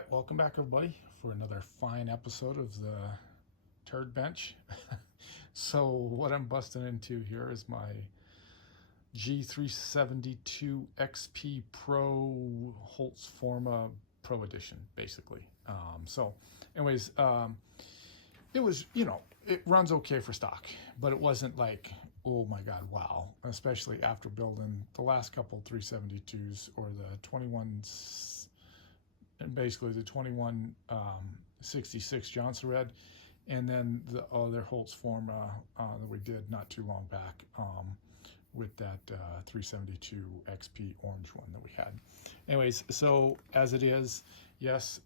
Alright, welcome back everybody for another fine episode of the Turd Bench. So what I'm busting into here is my G372XP Pro Holtz Forma Pro Edition, basically. It was, it runs okay for stock, but it wasn't like, oh my God, wow. Especially after building the last couple 372s or the 21s, and basically the 2166 Johnson Red, and then the other Holtz Forma that we did not too long back with that 372 XP orange one that we had. Anyways, so as it is, yes,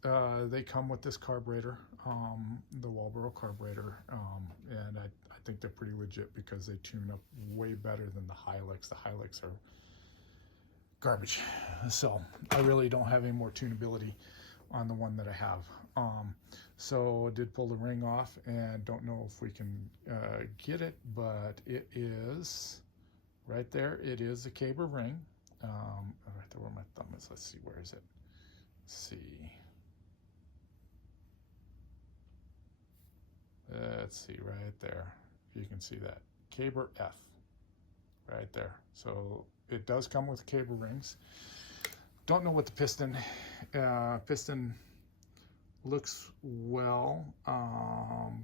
they come with this carburetor, the Walbro carburetor, and I think they're pretty legit because they tune up way better than the Hilux. The Hilux are garbage, so I really don't have any more tunability on the one that I have. So I did pull the ring off and don't know if we can get it, but it is right there. It is a caber ring, right there where my thumb is. Let's see, where is it? Let's see right there, if you can see that caber F right there. So it does come with caber rings. Don't know what the piston looks well,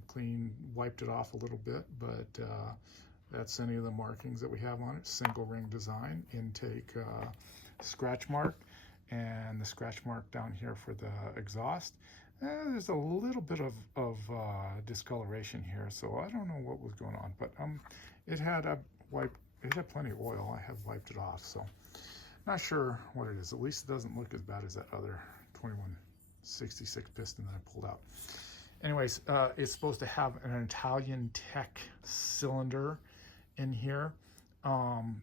clean, wiped it off a little bit, but that's any of the markings that we have on it. Single ring design, intake scratch mark, and the scratch mark down here for the exhaust. There's a little bit of discoloration here, so I don't know what was going on, but it had plenty of oil. I have wiped it off, so not sure what it is. At least it doesn't look as bad as that other 2166 piston that I pulled out. Anyways, it's supposed to have an Italian Tech cylinder in here, and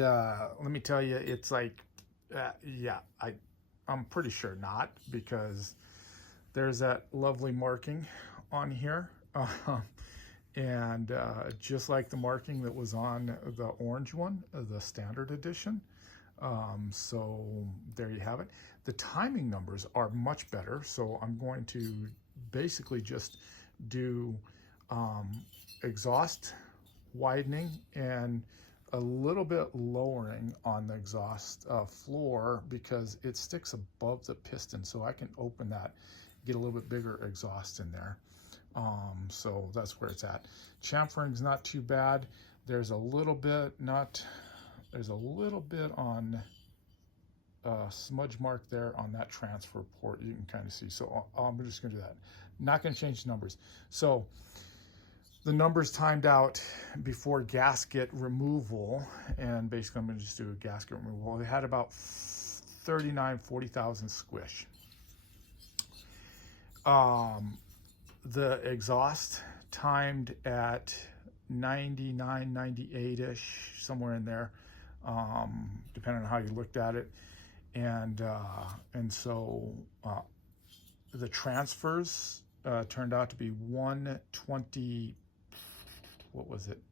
let me tell you, it's like, yeah, I'm pretty sure not, because there's that lovely marking on here, and just like the marking that was on the orange one, the standard edition. So there you have it. The timing numbers are much better, so I'm going to basically just do exhaust widening and a little bit lowering on the exhaust floor, because it sticks above the piston, so I can open that, get a little bit bigger exhaust in there. So that's where it's at. Chamfering's not too bad. There's a little bit on smudge mark there on that transfer port, you can kind of see. So I'm just gonna do that. Not gonna change the numbers. So the numbers timed out before gasket removal, and basically I'm gonna just do a gasket removal. It had about 40,000 squish. The exhaust timed at 99, 98-ish, somewhere in there, depending on how you looked at it. And so the transfers turned out to be 120, what was it?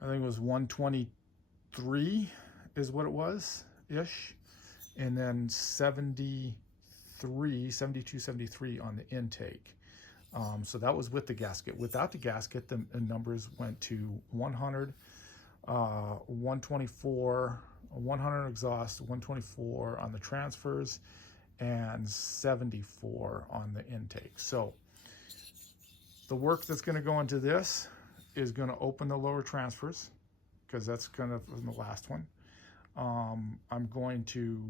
I think it was 123 is what it was, ish. And then 72, 73 on the intake. So that was with the gasket. Without the gasket, the numbers went to 100, 124, 100 exhaust, 124 on the transfers, and 74 on the intake. So the work that's going to go into this is going to open the lower transfers, because that's kind of in the last one. I'm going to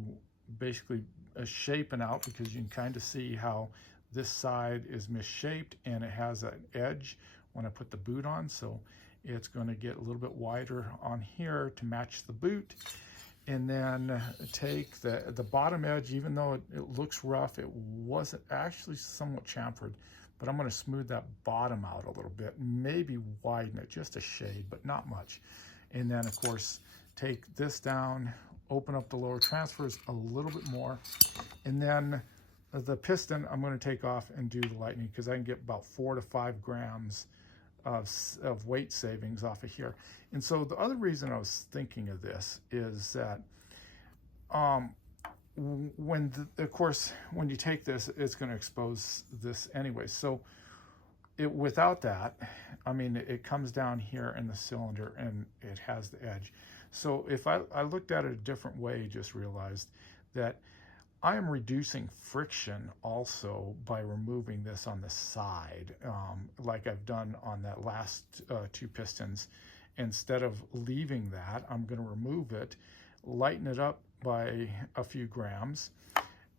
basically shape it out, because you can kind of see how this side is misshaped and it has an edge when I put the boot on. So it's going to get a little bit wider on here to match the boot. And then take the bottom edge, even though it looks rough, it wasn't actually somewhat chamfered, but I'm going to smooth that bottom out a little bit, maybe widen it just a shade, but not much. And then of course, take this down, open up the lower transfers a little bit more, and then the piston I'm going to take off and do the lightning, because I can get about 4 to 5 grams of weight savings off of here. And so the other reason I was thinking of this is that of course, when you take this, it's going to expose this anyway. So without that, I mean, it comes down here in the cylinder and it has the edge. So if I looked at it a different way, just realized that I am reducing friction also by removing this on the side, like I've done on that last two pistons. Instead of leaving that, I'm going to remove it, lighten it up by a few grams.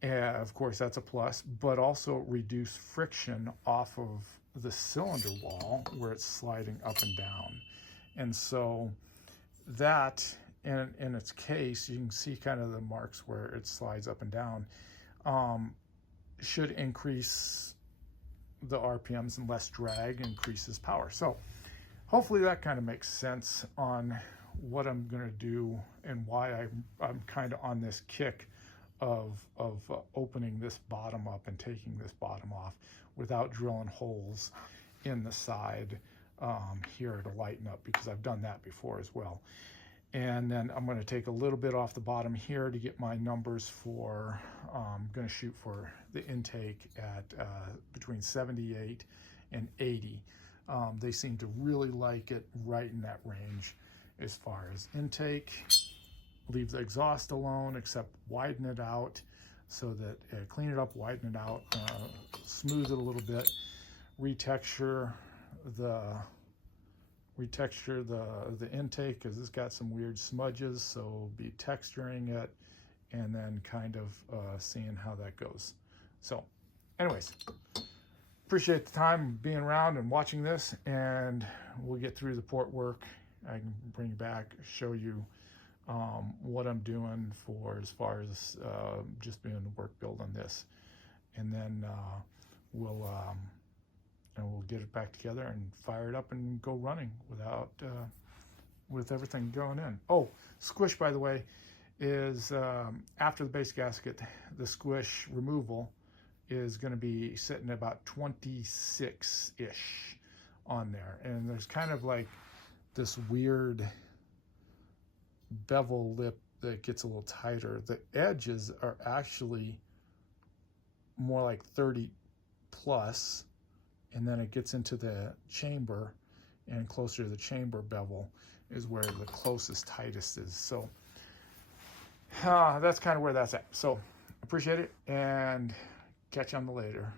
Of course, that's a plus, but also reduce friction off of the cylinder wall where it's sliding up and down. And so that, in its case, you can see kind of the marks where it slides up and down, should increase the RPMs, and less drag increases power. So hopefully that kind of makes sense on what I'm going to do and why I'm kind of on this kick of opening this bottom up and taking this bottom off without drilling holes in the side here to lighten up, because I've done that before as well. And then I'm going to take a little bit off the bottom here to get my numbers for, I'm going to shoot for the intake at between 78 and 80. They seem to really like it right in that range as far as intake. Leave the exhaust alone, except widen it out so that clean it up, widen it out, smooth it a little bit, retexture the intake, because it's got some weird smudges, so be texturing it and then kind of seeing how that goes. So anyways, appreciate the time being around and watching this, and we'll get through the port work. I can bring you back, show you what I'm doing for as far as just doing the work build on this, and then we'll get it back together and fire it up and go running without with everything going in. Oh, squish, by the way, is after the base gasket, the squish removal is going to be sitting about 26-ish on there, and there's kind of like this weird bevel lip that gets a little tighter. The edges are actually more like 30 plus, and then it gets into the chamber, and closer to the chamber bevel is where the closest, tightest is. So that's kind of where that's at. So appreciate it, and catch you on the later.